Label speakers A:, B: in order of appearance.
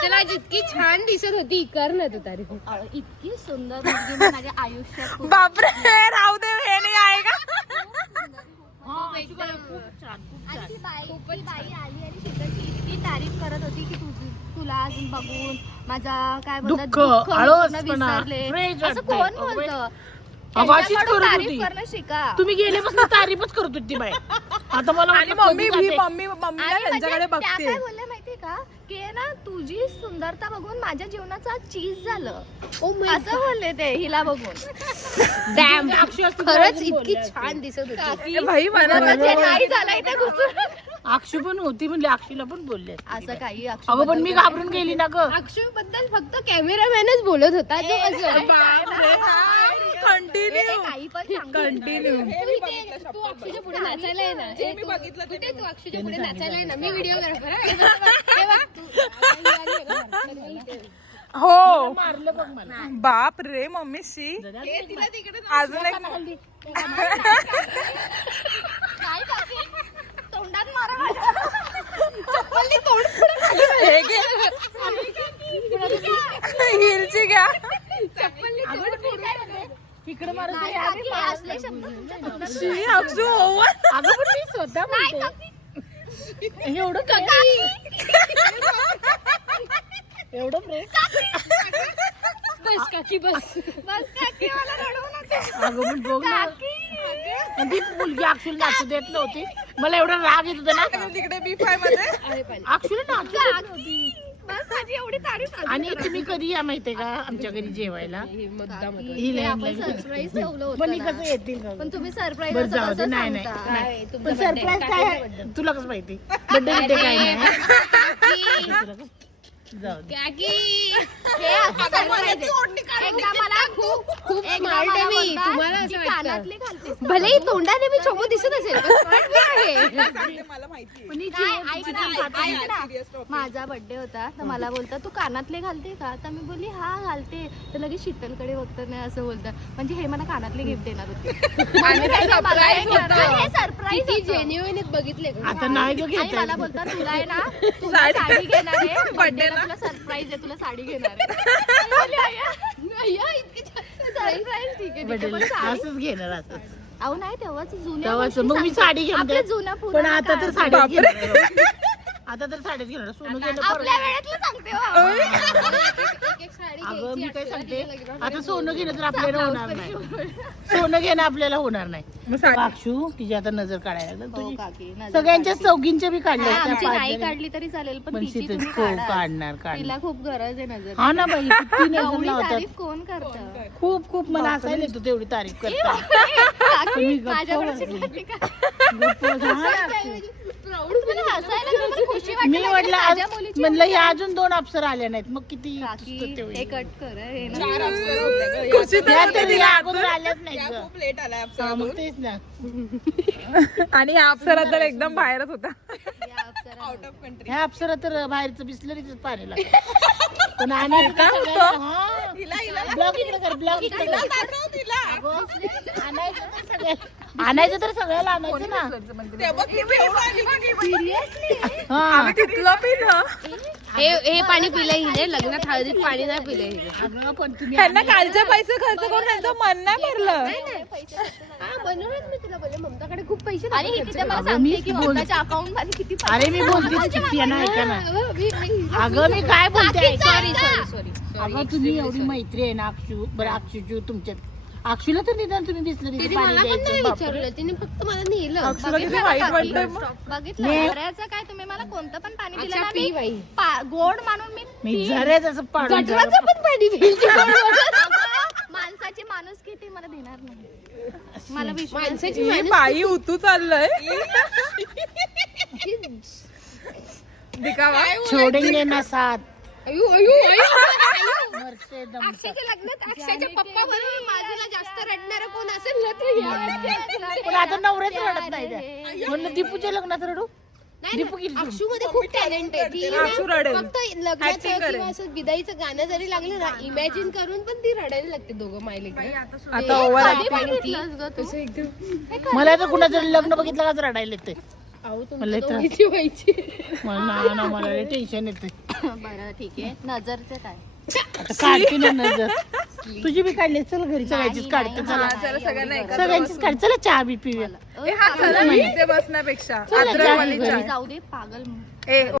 A: त्याला जितकी छान दिसत होती कर ना तू तारीफ.
B: इतकी सुंदर मुलगी मी माझ्या आयुष्यात
C: बापरे राहू दे हे नाही आहे का.
B: आणि ती बाई आली आणि शीतलची इतकी तारीफ करत होती की तुला अजून बघून माझा काय बोलतात
D: दुःख,
B: दुःख मी
D: आळसपणा,
B: विसरले.
D: फ्रेश
B: असं कोण
D: वाटतंय.
B: बोलतं?
D: अशीच
B: त्यांच्याकडून
D: करत
B: तारीफ
D: होती.
B: करणं शिका.
D: तुम्ही गेल्यापासून तारीफच करत होती बाई. आता मला
C: आणि
D: वाटलं
C: मम्मी
D: कधी जाते.
C: मम्मीला
B: आणि म्हणजे
C: त्यांच्याकडे
B: त्या
C: बघते.
B: काय बोलल्या माहितीये का की ना तुझी सुंदरता बघून माझ्या जीवनाचा चीज झालं असं बोलले ते हिला बघून.
A: डॅम
D: अक्षय असती तर
A: खरंच
D: अजून
A: इतकी
D: बोलले असते.
A: छान दिसत होती.
C: भाई मला
B: ते नाही झालं इथे घुसून.
D: अक्षय पण होती म्हणजे अक्षयला पण बोलले असते.
B: असं काही
D: अगं पण मी घाबरून गेली ना ग.
A: अक्षय बद्दल फक्त कॅमेरामॅनच बोलत होता जो असं
C: कंटिन्यू
B: काही पण सांगू.
C: कंटिन्यू.
A: तू अक्षयच्या पुढे नाचायला आहे ना. कुठे तू अक्षयच्या पुढे नाचायला आहे ना. मी व्हिडिओ
C: हो
D: मारलं बघ मला.
C: बाप रे मम्मीशी अजून एक
B: काय काकी? तोंडात मारा
C: हे घे. हिलची घ्या.
D: तिकडे मारत
B: नाही
D: नाही.
B: काकी, असले शब्द तुमच्या तोंडात
C: शी अक्षू ओव्हन.
D: अगं पण मी स्वतः
B: नाही
D: म्हणते.
B: काकी.
D: एवढं एवढं प्रेम.
A: बस काकी बस.
B: बस काकी मला रडवू नका.
D: अगं पण बघ ना.
B: काकी.
D: आणि ती मुलगी अक्षुला नाचू देत नव्हती. मला एवढा राग येत होता ना.
C: तिकडे B5 मध्ये
D: अक्षुला नाचू देत नव्हती.
B: बस माझी एवढी तारीफ
D: आणि तुम्ही कधी या माहितीये का आमच्या घरी जेवायला. ही
B: काकी,
D: लहान
B: आपण
D: लहान
B: सरप्राईज ठेवलं
D: पण ही
B: होतं
D: कसं
B: ना.
D: येतील का
B: पण तुम्ही सरप्राईज
D: बरं
B: असं
D: जाऊ दे.
B: कसं
D: नाही नाही
B: सांगता?
D: नाही. पण सरप्राईज काय आहे? तुला कसं माहिती बर्थडे बिड्डे काय नाही. जाऊ दे.
B: हे असं surprise आहे. एकदा मला खूप एकदा
A: smart
B: मला
A: आहे मी.
B: बोलतात
A: तुम्हाला असं
B: की
A: वाटतं.
B: कानातले घालतेस का?
A: भलेही तोंडाने मी छोमो दिसत असेल पण smart मी आहे.
C: मला माहिती
D: पण ही
B: नाही, ऐक ना, ऐक ना.
C: serious
B: माझा बर्थडे होता तर मला बोलतात तू कानातले घालते का तर मी बोलली हा घालते तर लगेच शीतलकडे बघतात नाही असं बोलतात म्हणजे हे मला कानातले गिफ्ट देणार होते आणि
A: ते surprise होतं.
B: हे सरप्राईज
A: किती जेन्युइन बघितले का?
D: आता नाही ग
B: आणि
D: घेत
B: मला बोलतात तुला आहे ना तुला साडी घेणार आहे बर्थडेला तुला सरप्राईज आहे तुला साडी घेणार आहे मी बोलली, "अय्या, इतकी सरप्राईज ठीक आहे ठीक आहे पण साडी
D: असंच घेणार असंच.
B: अहो नाही तेव्हाच जुन्या
D: तेव्हाच
B: गोष्टी
D: मग मी
B: सांगतात.
D: साडी घेऊन
B: आपल्या
D: दे.
B: जुन्या
D: पण
B: पुराण
D: आता तर
B: काळ.
D: साडीच घेणार. आता तर साडीच घेणार. सोनं गेलं
B: आपल्या
D: परवा.
B: वेळेतलं सांगते हो.
A: एक साडी
D: अगं मी
A: घ्यायची,
D: काय
A: अक्षयला
D: सांगते
A: दिलं लग्न.
D: आता सोनं घेणं तर आपल्याला होणार नाही. सोनं घेणं आपल्याला होणार नाही. अक्षू तिची आता नजर काढायला लागलं
B: हो
D: तुझी.
B: काकी नजर
D: सगळ्यांच्या
B: काढते.
D: चौघींच्या बी
B: नाही,
D: काढल्या
B: आमची
D: त्या
B: नाही
D: पाच
B: काढली तरी चालेल पण
D: पण
B: तिची
D: तिथे
B: तुम्ही
D: हो
B: काढा.
D: काढणार
B: तिला खूप गरज आहे नजर
D: हा ना बाई किती नजर
B: एवढी
D: लावतात.
B: तारीफ कोण करतं
D: खूप खूप मला हसायला येतो तेवढी तारीफ करता.
B: काकी,
D: तुम्ही गप्प
B: माझ्याकडची
D: बसली.
B: काकी का?
D: गप्प झाला.
B: मला हसायला तर मला खुशी वाटते
D: मी
B: ना,
D: म्हटलं
B: माझ्या मुलीची
D: म्हणलं हे अजून 2 अप्सर आले नाहीत मग किती
B: काकी
D: ते होईल.
B: हे कट कर हे ना.
C: 4 अक्षर होते ग.
D: खुशी तर तरी या अगोदर आल्याच नाहीत
C: या
D: ग.
C: खूप लेट आलाय
D: हा,
C: अप्सरा
D: मग तेच ना.
C: आणि ह्या अप्सरा तर एकदम बाहेरच होता.
B: या अप्सरा
C: आउट ऑफ कंट्री.
D: ह्या अप्सरा तर बाहेरचं बिस्लरीच पाणी लागतं. पण आणायचं तर सगळ्याला- हा. ब्लॉग इकडे कर ब्लॉग इकडे कर. आणायचं तर सगळ्याला आणायचं ना. हा.
C: तिथलं पिलं.
A: हे पाणी पिलंय हिने लग्नात हळदीत पाणी नाही पिलंय हिने.
D: अगं पण तुम्ही
C: त्यांना कालचे पैसे खर्च करून त्यांचं मन नाही भरलं.
A: हा म्हणूनच मी तुला बोलले ममताकडे खूप पैसे
B: आणि ही तिथे मला
D: अगं,
B: सांगते
D: मीच
B: की
D: बोल-
B: ममताच्या अकाउंट मध्ये किती पैसे
D: अरे मी बोलते किती आहे ना ऐका ना.
A: नाही.
D: अगं मी काय बोलते
A: सॉरी सॉरी सॉरी
D: अगं तुम्ही एवढी मैत्री आहे ना अक्षू बरं अक्षूची तुमच्यात अक्षूला तर निदान तुम्ही बिस्लरीचं
A: तिने
D: पाणी
A: मला पण नाही
D: द्यायचं बापरे.
A: विचारलं तिने फक्त मला नेलं.
C: अक्षरा किती वाईट वाटतंय मग.
B: बघितलं
D: नाही.
B: झऱ्याचं काय तुम्ही मला कोणतं पण पाणी दिलं
A: अच्छा,
B: ना
A: पी बाई.
B: गोड मानून
D: मी
B: मी
D: झऱ्यात असं पाडून
A: गटराचं पण पाणी पिली.
B: माणसाची माणूस किती मला देणार नाही मला विश्वास
A: माणसाची
C: ही
A: माणूस
C: बाई उतू चाललंय. दिखावा.
D: छोडेंगे ना साथ
A: अयो अयो अयो
D: मरते दम
A: अक्षयच्या लग्नात अक्षयच्या पप्पा म्हणून माझ्याला जास्त रडणार कोण असेल ना तर या.
D: पण आता नवऱ्याच रडत नाही त्या. म्हणलं दीपूच्या लग्नात रडू
A: नाही
D: दीपू गेली सोडून.
A: अक्षू मध्ये खूप टॅलेंट आहे ती
C: अक्षू
A: ना,
C: रडेल.
A: फक्त लग्नाचं
C: Acting करेल.
A: किंवा असं विदाईचं गाणं जरी लागलं ना इमॅजिन करून पण ती रडायला लागते दोघं मायले
C: आता ओव्हर
B: कधी बघितलंस ग तू?
A: एकदम
D: मला तर कुणाचं लग्न बघितलं का रडायला येते
A: अहो
D: मला
A: तुमच्या
D: तर-
A: दोघीची व्हायची.
D: मला टेन्शन येते
B: बरं ठीक आहे. नजरचं काय?
D: आता काढते ना नजर. तुझी बी काढली, चल घरी सगळ्यांचीच काढते. चला
C: चला सगळ्यांना एकत्र
D: सगळ्यांचीच काढ. चला चहा बी पिऊया.
C: ए, हा चला इथे बसण्यापेक्षा
D: चला,
C: अद्रकवाली
D: चहा
C: चाय.
B: जाऊ दे पागल.
C: ए